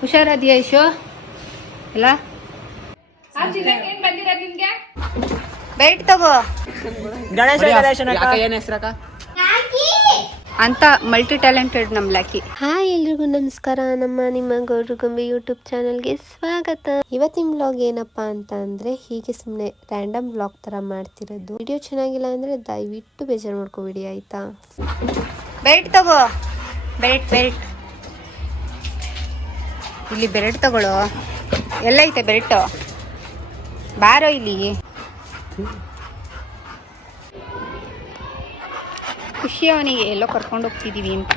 ಹುಷಾರಾದಿಯಾ ಯಶು? ಎಲ್ಲ ಬೆಲ್ಟ್ ತಗೋ. ಏನ್ ಹೆಸ್ರಕ್ಕ ಅಂತ ಮಲ್ಟಿ ಟ್ಯಾಲೆಂಟೆಡ್ ನಮ್ ಲ್ಯಾಕಿ. ಹಾಯ್ ಎಲ್ರಿಗೂ ನಮಸ್ಕಾರ. ನಿಮ್ಮ ಗೌರಗೊಂಬೆ ಯೂಟ್ಯೂಬ್ ಚಾನಲ್ಗೆ ಸ್ವಾಗತ. ಇವತ್ತಿನ ವ್ಲಾಗ್ ಏನಪ್ಪಾ ಅಂತ ಅಂದ್ರೆ ಹೀಗೆ ಸುಮ್ಮನೆ ರ್ಯಾಂಡಮ್ ವ್ಲಾಗ್ ತರ ಮಾಡ್ತಿರೋದು. ವಿಡಿಯೋ ಚೆನ್ನಾಗಿಲ್ಲ ಅಂದ್ರೆ ದಯವಿಟ್ಟು ಬೇಜಾರು ಮಾಡ್ಕೋಬೇಡಿ ಆಯ್ತಾ. ಬೆಲ್ಟ್ ತಗೋ. ಬೆಲ್ಟ್ ಇಲ್ಲಿ ಬೆಲ್ಟ್ ತಗೊಳ್ಳೋ. ಎಲ್ಲೈತೆ ಬೆಲ್ಟ್? ಬಾರೋ ಇಲ್ಲಿ. ಖುಷಿ ಅವನಿಗೆ ಎಲ್ಲೋ ಕರ್ಕೊಂಡು ಹೋಗ್ತಿದೀವಿ ಅಂತ.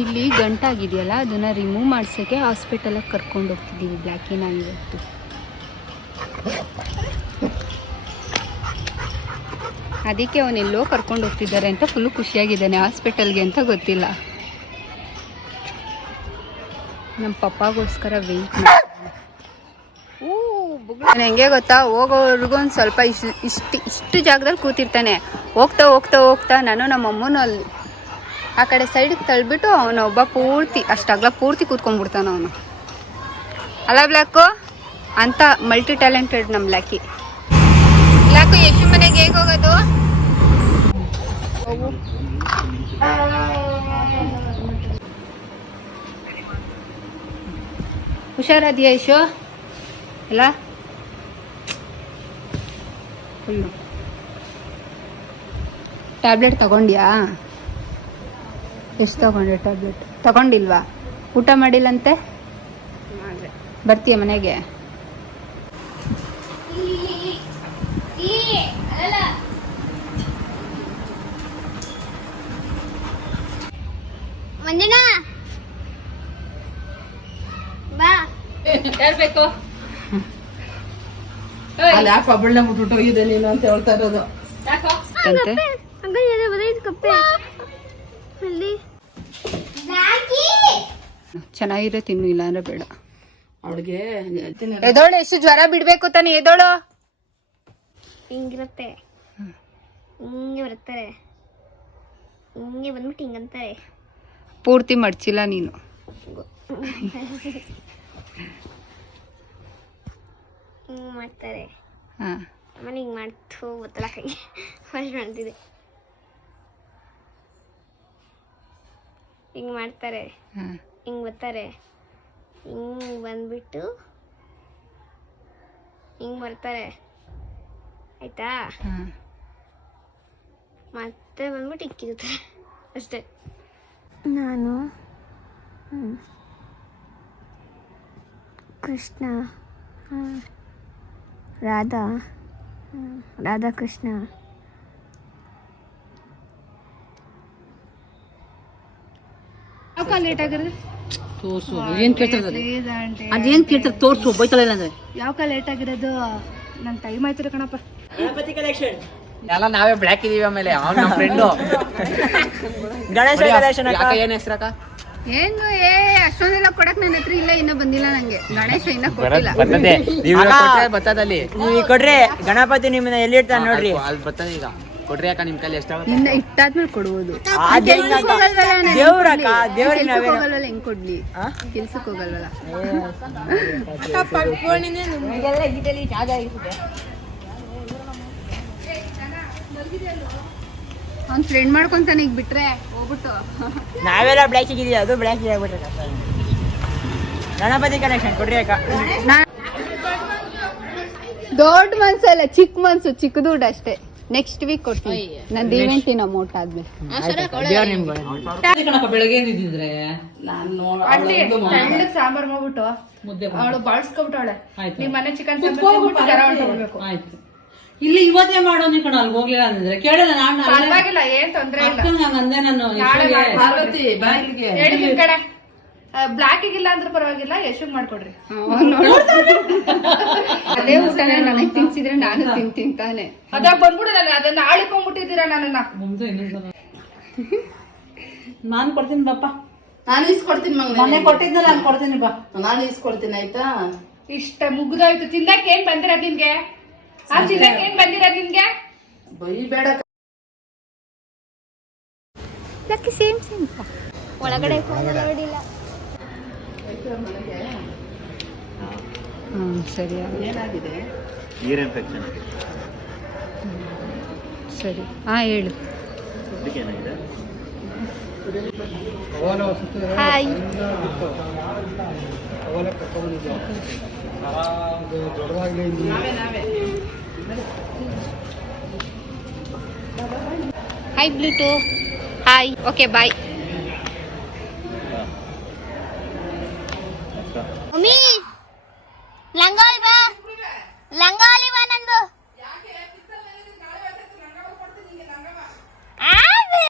ಇಲ್ಲಿ ಗಂಟಾಗಿದೆಯಲ್ಲ, ಅದನ್ನ ರಿಮೂವ್ ಮಾಡ್ಸೋಕ್ಕೆ ಹಾಸ್ಪಿಟಲಿಗೆ ಕರ್ಕೊಂಡು ಹೋಗ್ತಿದ್ದೀವಿ ಬ್ಲ್ಯಾಕಿನ ಇವತ್ತು. ಅದಕ್ಕೆ ಅವನೆಲ್ಲೋ ಕರ್ಕೊಂಡು ಹೋಗ್ತಿದ್ದಾರೆ ಅಂತ ಫುಲ್ಲು ಖುಷಿಯಾಗಿದ್ದಾನೆ. ಹಾಸ್ಪಿಟಲ್ಗೆ ಅಂತ ಗೊತ್ತಿಲ್ಲ. ನಮ್ಮ ಪಪ್ಪಾಗೋಸ್ಕರ ವೆಯ್ಟ್ ಹೆಂಗೆ ಗೊತ್ತಾ, ಹೋಗೋವರೆಗೂ ಒಂದು ಸ್ವಲ್ಪ ಇಷ್ಟು ಜಾಗದಲ್ಲಿ ಕೂತಿರ್ತಾನೆ. ಹೋಗ್ತಾ ನಾನು ನಮ್ಮ ಅಮ್ಮನೂ ಅಲ್ಲಿ ಆ ಕಡೆ ಸೈಡಿಗೆ ತಳ್ಬಿಟ್ಟು ಅವನೊಬ್ಬ ಅಷ್ಟಾಗ್ಲ ಪೂರ್ತಿ ಕೂತ್ಕೊಂಡ್ಬಿಡ್ತಾನ ಅವನು. ಅಲ್ಲ ಬ್ಲ್ಯಾಕು ಅಂತ ಮಲ್ಟಿ ಟ್ಯಾಲೆಂಟೆಡ್ ನಮ್ಮ ಲ್ಯಾಕಿ. ಬ್ಲ್ಯಾಕು ಯಶು ಮನೆಗೆ ಹೇಗೆ ಹೋಗೋದು? ಹುಷಾರಾದಿಯಾ ಯಶು? ಎಲ್ಲ ಫುಲ್ಲು ಟ್ಯಾಬ್ಲೆಟ್ ತಗೊಂಡ್ಯಾ? ಎಷ್ಟು ತಗೊಂಡೆ ಟ್ಯಾಬ್ಲೆಟ್? ತಗೊಂಡಿಲ್ವಾ? ಊಟ ಮಾಡಿಲ್ಲಂತೆ? ಬರ್ತೀಯ ಮನೆಗೆ? ಮಂಜುನಾ ಬಾ. ಹೇಳ್ಬೇಕು ಯಾಕೆ ಒಬ್ಬಳನ್ನ ಮುಟ್ಬಿಟ್ಟು ಹೋಗಿದೆ ನೀನು ಅಂತ ಹೇಳ್ತಾ ಇರೋದು. ಚೆನ್ನಾಗಿರೋ ತಿನ್ನು, ಇಲ್ಲ ಅಂದ್ರೆ ಬೇಡ. ಅವಳಿಗೆ ಎದೋಳು, ಎಷ್ಟು ಜ್ವರ ಬಿಡ್ಬೇಕು ತಾನೆ, ಎದೋಳು. ಹಿಂಗಿರುತ್ತೆ, ಹಿಂಗೆ ಬರ್ತಾರೆ, ಹಿಂಗೆ ಬಂದ್ಬಿಟ್ಟು ಹಿಂಗಂತಾರೆ. ಪೂರ್ತಿ ಮಡ್ಚಿಲ್ಲ ನೀನು. ಹಿಂಗೆ ಮಾಡ್ತಾರೆ. ಹಾಂ, ಆಮೇಲೆ ಹಿಂಗೆ ಮಾಡ್ತು ಗೊತ್ತಲ್ಲ, ಕೈ ಫಸ್ಟ್ ಮಾಡ್ತಿದ್ದೆ. ಹಿಂಗೆ ಮಾಡ್ತಾರೆ, ಹಾಂ, ಹಿಂಗೆ ಬರ್ತಾರೆ, ಹಿಂಗೆ ಬಂದ್ಬಿಟ್ಟು ಹಿಂಗೆ ಬರ್ತಾರೆ ಆಯ್ತಾ. ಹಾಂ. ಮತ್ತೆ ಬಂದ್ಬಿಟ್ಟು ಇಕ್ಕಿರ್ತಾರೆ ಅಷ್ಟೇ. ನಾನು ಕೃಷ್ಣ, ರಾಧಾ ಕೃಷ್ಣ. ಯಾಕೆ ಲೇಟ್ ಆಗಿರೋದು? ತೋರ್ಸು, ಏನ್ ಕೇಳ್ತಾರೆ ಅದೇನ್ ಕೇಳ್ತಾರೆ, ತೋರ್ಸು, ಬೈತಲ್ಲ ಅಂದ್ರೆ. ಯಾಕ ಲೇಟ್ ಆಗಿರೋದು? ನಂಗೆ ಟೈಮ್ ಆಯ್ತು ಕಣಪ್ಪ. ಎಲ್ಲ ನಾವೇ ಬ್ಲ್ಯಾಕ್ ಇದೀವಿ. ಆಮೇಲೆ ಅವ್ನು ನಮ್ಮ ಫ್ರೆಂಡು ಗಣೇಶ ಕಲೆಕ್ಷನ್. ಏನ್ ಹೆಸ್ರಕ್ಕ? ಏನು ಅಷ್ಟೊಂದೆಲ್ಲ ಕೊಡಕ್ ನನ್ನ ಹತ್ರ ಇಲ್ಲ, ಇನ್ನೂ ಬಂದಿಲ್ಲ ನಂಗೆ. ಗಣೇಶ ಇನ್ನ ಕೊಟ್ಟಿಲ್ಲ. ಬರ್ತದಲ್ಲಿ ನೀವು ಕೊಡ್ರಿ ಗಣಪತಿ ನಿಮ್ಮನ್ನ ಎಲ್ಲಿ ಇಡ್ತಾನೆ ನೋಡ್ರಿ. ಅಲ್ಲಿ ಬರ್ತದೆ ಈಗ. ಕೊಡ್ರಿ ಅಕ್ಕ, ನಿಮ್ ಕೈಲಿ ಎಷ್ಟಾಗುತ್ತೆ ಇನ್ನ ಇಟ್ಟಾದ್ಮೇಲೆ ಕೊಡುವುದು. ದೇವ್ರಕ್ಕ, ದೇವ್ರಿನ ಹೋಗಲ್ವಲ್ಲ, ಹೆಂಗ್ ಕೊಡ್ಲಿ? ಕೆಲ್ಸಕ್ಕೆ ಹೋಗಲ್ವಲ್ಲ. ಅವ್ನ್ ಫ್ರೆಂಡ್ ಮಾಡ್ಕೊಂತಾನೆ ಈಗ ಬಿಟ್ರೆ ಹೋಗ್ಬಿಟ್ಟು. ನಾವೆಲ್ಲ ಬ್ಲ್ಯಾಕ್ ಇದೀವಿ, ಅದು ಬ್ಲ್ಯಾಕ್ ಆಗ್ಬಿಟ್ರೆ. ಗಣಪತಿ ಕಲೆಕ್ಷನ್ ಕೊಡ್ರಿ ಅಕ್ಕ. ದೊಡ್ಡ ಮನ್ಸಲ್ಲ, ಚಿಕ್ಕ ಮನ್ಸು, ಚಿಕ್ಕ ದುಡ್ಡು ಅಷ್ಟೇ. ನೆಕ್ಸ್ಟ್ ವೀಕ್ ಕೊಡ್ತೀನಿ ನಂದು ಇವೆಂಟಿನ ಅಮೌಂಟ್ ಆದ್ಮೇಲೆ. ಬೆಳಗ್ಗೆ ಏನಿದ್ರೆ ಸಾಂಬಾರ್ ಮಾಡ್ಬಿಟ್ಟು ಅವಳು ಬಾಳ್ಸ್ಕೊಬಿಟ್ಟವಳೆ. ನಿಮ್ ಮನೆ ಚಿಕನ್ ಆಯ್ತು. ಇಲ್ಲಿ ಇವತ್ತೇ ಮಾಡೋನಿ ಕಣ, ಅಲ್ಲಿ ಹೋಗ್ಲಿಲ್ಲ ಅಂದ್ರೆ ಕೇಳಿಲ್ಲ. ನಾನು ಪರವಾಗಿಲ್ಲ, ಏನ್ ತೊಂದ್ರೆ ಇಲ್ಲ. ಅಂದೆ ನಾನು ಹೇಳಿ ನಿಮ್ ಕಡೆ ಬ್ಲಾಕ್ ಇಲ್ಲ ಅಂದ್ರೆ ಪರವಾಗಿಲ್ಲ, ಯಶುಗ್ ಮಾಡ್ಕೊಡ್ರಿ. ಅದೇ ಊಟನೇ ನನಗ್ ತಿನ್ಸಿದ್ರೆ ನಾನು ತಿಂತಾನೆ. ಅದ ಬಂದ್ಬಿಡು, ನಾನು ಅದನ್ನ ಆಳಿಕೊಂಡ್ಬಿಟ್ಟಿದ್ದೀರಾ ನನ್ನನ್ನ. ನಾನು ಕೊಡ್ತೀನಿ ಬಾಪ್ಪ. ನಾನು ಇಸ್ಕೊಡ್ತೀನಿ ಮನೆ ಕೊಟ್ಟಿದ್ನಲ್ಲ, ನಾನು ಕೊಡ್ತೀನಿ ಬಾ. ನಾನು ಇಸ್ಕೊಡ್ತೀನಿ ಆಯ್ತಾ. ಇಷ್ಟ ಮುಗ್ದೋಯ್ತು. ತಿನ್ನಕ್ ಏನ್ ಬಂದಿರೋದ್ ನಿಮ್ಗೆ? ತಿನ್ನಕ್ ಏನ್ ಬಂದಿರೋದ್ ನಿಮ್ಗೆ? ಬೈಬೇಡ ಲಕ್ಕಿ ಸೇಮ್ ಸೇಮ್ ಒಳಗಡೆ ನೋಡಿಲ್ಲ. ಹ್ಞೂ ಸರಿ ಏನಾಗಿದೆ? ಇಯರ್ ಇನ್ಫೆಕ್ಷನ್ ಸರಿ ಹಾಂ ಹೇಳು. ಅದಕ್ಕೆ ಏನಾಗಿದೆ? ಹಾಯ್ ಹಾಯ್ ಬ್ಲೂಟು ಹಾಯ್ ಓಕೆ ಬಾಯ್.